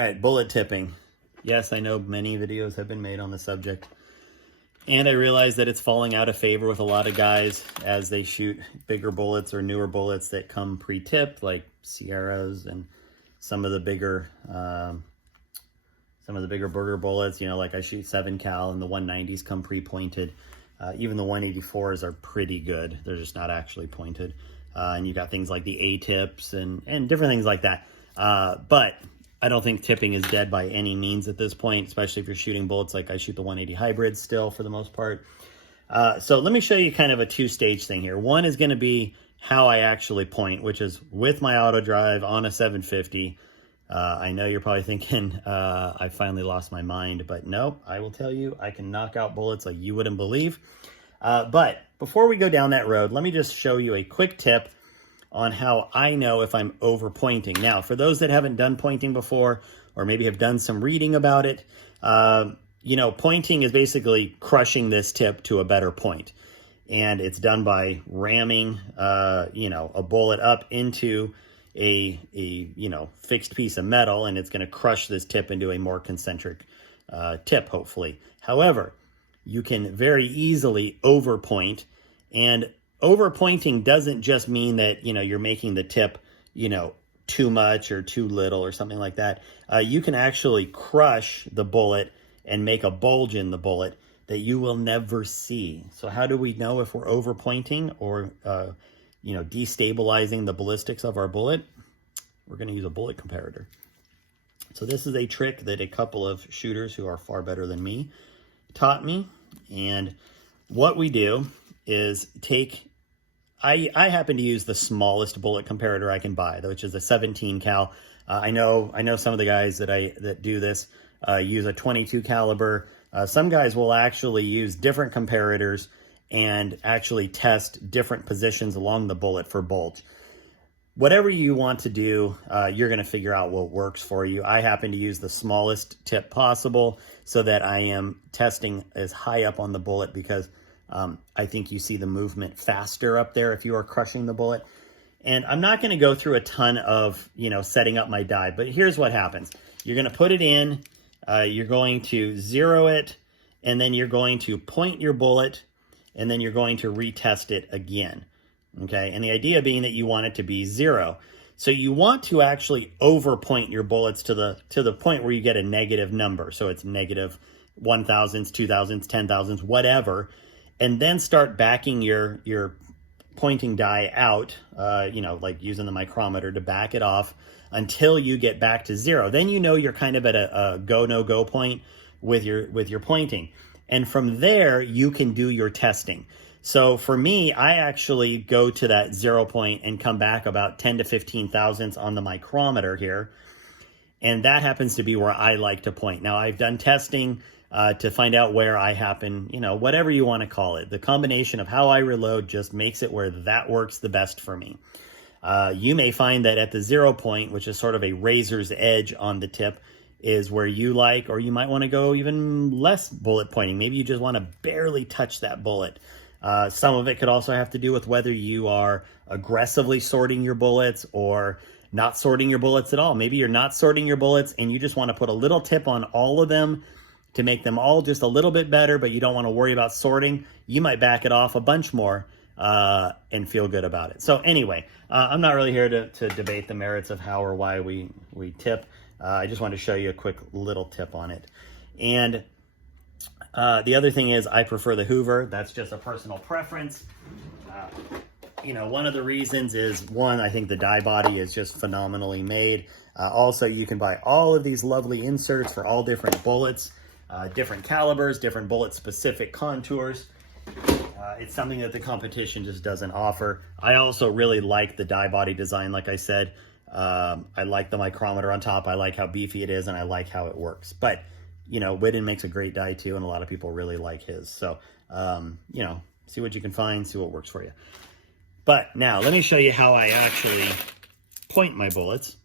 right, bullet tipping. Yes, I know many videos have been made on the subject, and I realize that it's falling out of favor with a lot of guys as they shoot bigger bullets or newer bullets that come pre-tipped, like Sierras and some of the bigger burger bullets. You know, like I shoot 7 cal and the 190s come pre-pointed. Even the 184s are pretty good. They're just not actually pointed. And you got things like the A-tips and different things like that. But I don't think tipping is dead by any means at this point, especially if you're shooting bullets like I shoot the 180 hybrids still for the most part. So let me show you kind of a two-stage thing here. One is going to be how I actually point, which is with my AutoDrive on a 750. I know you're probably thinking I finally lost my mind, but no, I will tell you I can knock out bullets like you wouldn't believe. But before we go down that road, let me just show you a quick tip on how I know if I'm over pointing. Now, for those that haven't done pointing before, or maybe have done some reading about it, you know, pointing is basically crushing this tip to a better point. And it's done by ramming, you know, a bullet up into a you know, fixed piece of metal, and it's going to crush this tip into a more concentric tip, hopefully. However, you can very easily overpoint, and overpointing doesn't just mean that, you know, you're making the tip, you know, too much or too little or something like that. You can actually crush the bullet and make a bulge in the bullet that you will never see. So how do we know if we're overpointing or, you know, destabilizing the ballistics of our bullet? We're going to use a bullet comparator. So this is a trick that a couple of shooters who are far better than me taught me. And what we do is take, I happen to use the smallest bullet comparator I can buy, which is a 17 cal. I know some of the guys that do this use a 22 caliber. Some guys will actually use different comparators and actually test different positions along the bullet for bulge. Whatever you want to do, you're going to figure out what works for you. I happen to use the smallest tip possible so that I am testing as high up on the bullet, because I think you see the movement faster up there if you are crushing the bullet. And I'm not going to go through a ton of, you know, setting up my die, but here's what happens. You're going to put it in, you're going to zero it, and then you're going to point your bullet, and then you're going to retest it again. Okay, and the idea being that you want it to be 0. So you want to actually overpoint your bullets to the point where you get a negative number. So it's negative 1,000s, 2,000s, 10,000s, whatever. And then start backing your pointing die out, you know, like using the micrometer to back it off until you get back to 0. Then you know you're kind of at a go, no go point with your pointing. And from there, you can do your testing. So for me, I actually go to that 0 point and come back about 10 to 15 thousandths on the micrometer here. And that happens to be where I like to point. Now, I've done testing to find out where I happen, you know, whatever you want to call it. The combination of how I reload just makes it where that works the best for me. You may find that at the 0 point, which is sort of a razor's edge on the tip, is where you like, or you might want to go even less bullet pointing. Maybe you just want to barely touch that bullet. Some of it could also have to do with whether you are aggressively sorting your bullets or not sorting your bullets at all. Maybe you're not sorting your bullets and you just want to put a little tip on all of them to make them all just a little bit better, but you don't want to worry about sorting. You might back it off a bunch more and feel good about it. So anyway, I'm not really here to debate the merits of how or why we tip. I just wanted to show you a quick little tip on it. And the other thing is I prefer the Hoover. That's just a personal preference. You know, one of the reasons is, one, I think the die body is just phenomenally made. Also, you can buy all of these lovely inserts for all different bullets, different calibers, different bullet-specific contours. It's something that the competition just doesn't offer. I also really like the die body design, like I said. I like the micrometer on top. I like how beefy it is, and I like how it works. But, you know, Whitten makes a great die too, and a lot of people really like his. So, you know, see what you can find, see what works for you. But now, let me show you how I actually point my bullets,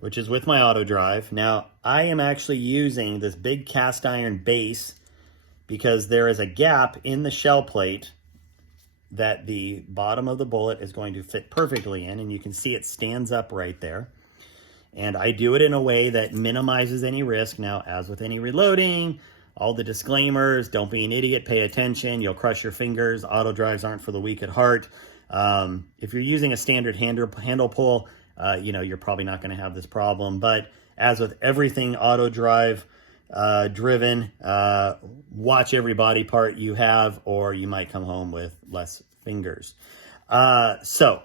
which is with my AutoDrive. Now, I am actually using this big cast iron base because there is a gap in the shell plate that the bottom of the bullet is going to fit perfectly in, and you can see it stands up right there. And I do it in a way that minimizes any risk. Now, as with any reloading, all the disclaimers, don't be an idiot, pay attention, you'll crush your fingers. AutoDrives aren't for the weak at heart. If you're using a standard handle pull, you're probably not going to have this problem. But as with everything AutoDrive driven, watch every body part you have, or you might come home with less fingers. So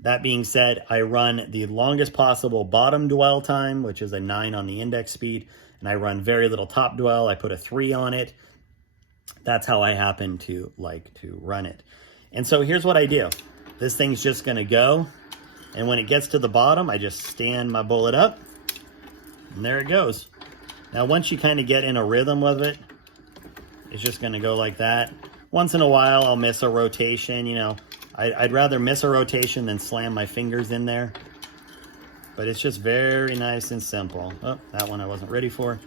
that being said, I run the longest possible bottom dwell time, which is a 9 on the index speed, and I run very little top dwell. I put a 3 on it. That's how I happen to like to run it. And so here's what I do. This thing's just going to go, and when it gets to the bottom, I just stand my bullet up, and there it goes. Now, once you kind of get in a rhythm with it, it's just going to go like that. Once in a while, I'll miss a rotation. I'd rather miss a rotation than slam my fingers in there. But it's just very nice and simple. Oh, that one I wasn't ready for.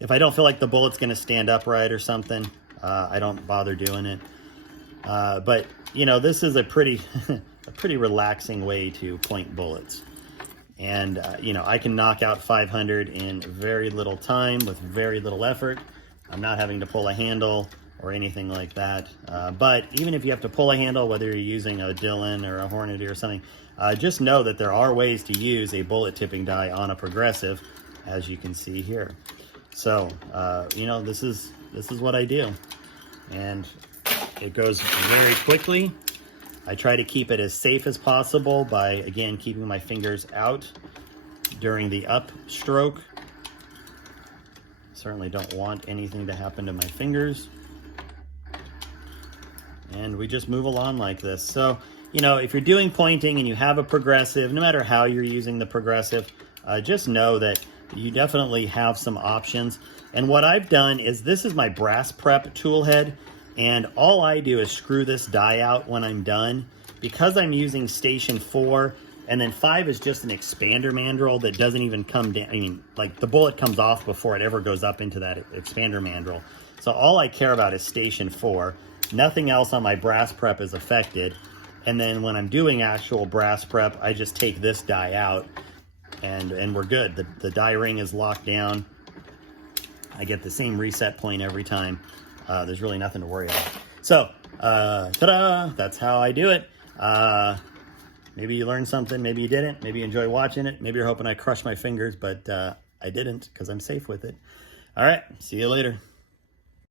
If I don't feel like the bullet's going to stand upright or something, I don't bother doing it. But, this is a pretty, a pretty relaxing way to point bullets. And, I can knock out 500 in very little time with very little effort. I'm not having to pull a handle or anything like that. But even if you have to pull a handle, whether you're using a Dillon or a Hornady or something, just know that there are ways to use a bullet tipping die on a progressive, as you can see here. So, this is what I do. And it goes very quickly. I try to keep it as safe as possible by, again, keeping my fingers out during the up stroke. Certainly don't want anything to happen to my fingers. And we just move along like this. So, if you're doing pointing and you have a progressive, no matter how you're using the progressive, just know that you definitely have some options. And what I've done is, this is my brass prep tool head. And all I do is screw this die out when I'm done. Because I'm using station 4, and then 5 is just an expander mandrel that doesn't even come down. Like the bullet comes off before it ever goes up into that expander mandrel. So all I care about is station 4. Nothing else on my brass prep is affected. And then when I'm doing actual brass prep, I just take this die out and we're good. The die ring is locked down. I get the same reset point every time. There's really nothing to worry about. So, ta-da! That's how I do it. Maybe you learned something, maybe you didn't. Maybe you enjoy watching it. Maybe you're hoping I crush my fingers, but I didn't, because I'm safe with it. All right, see you later.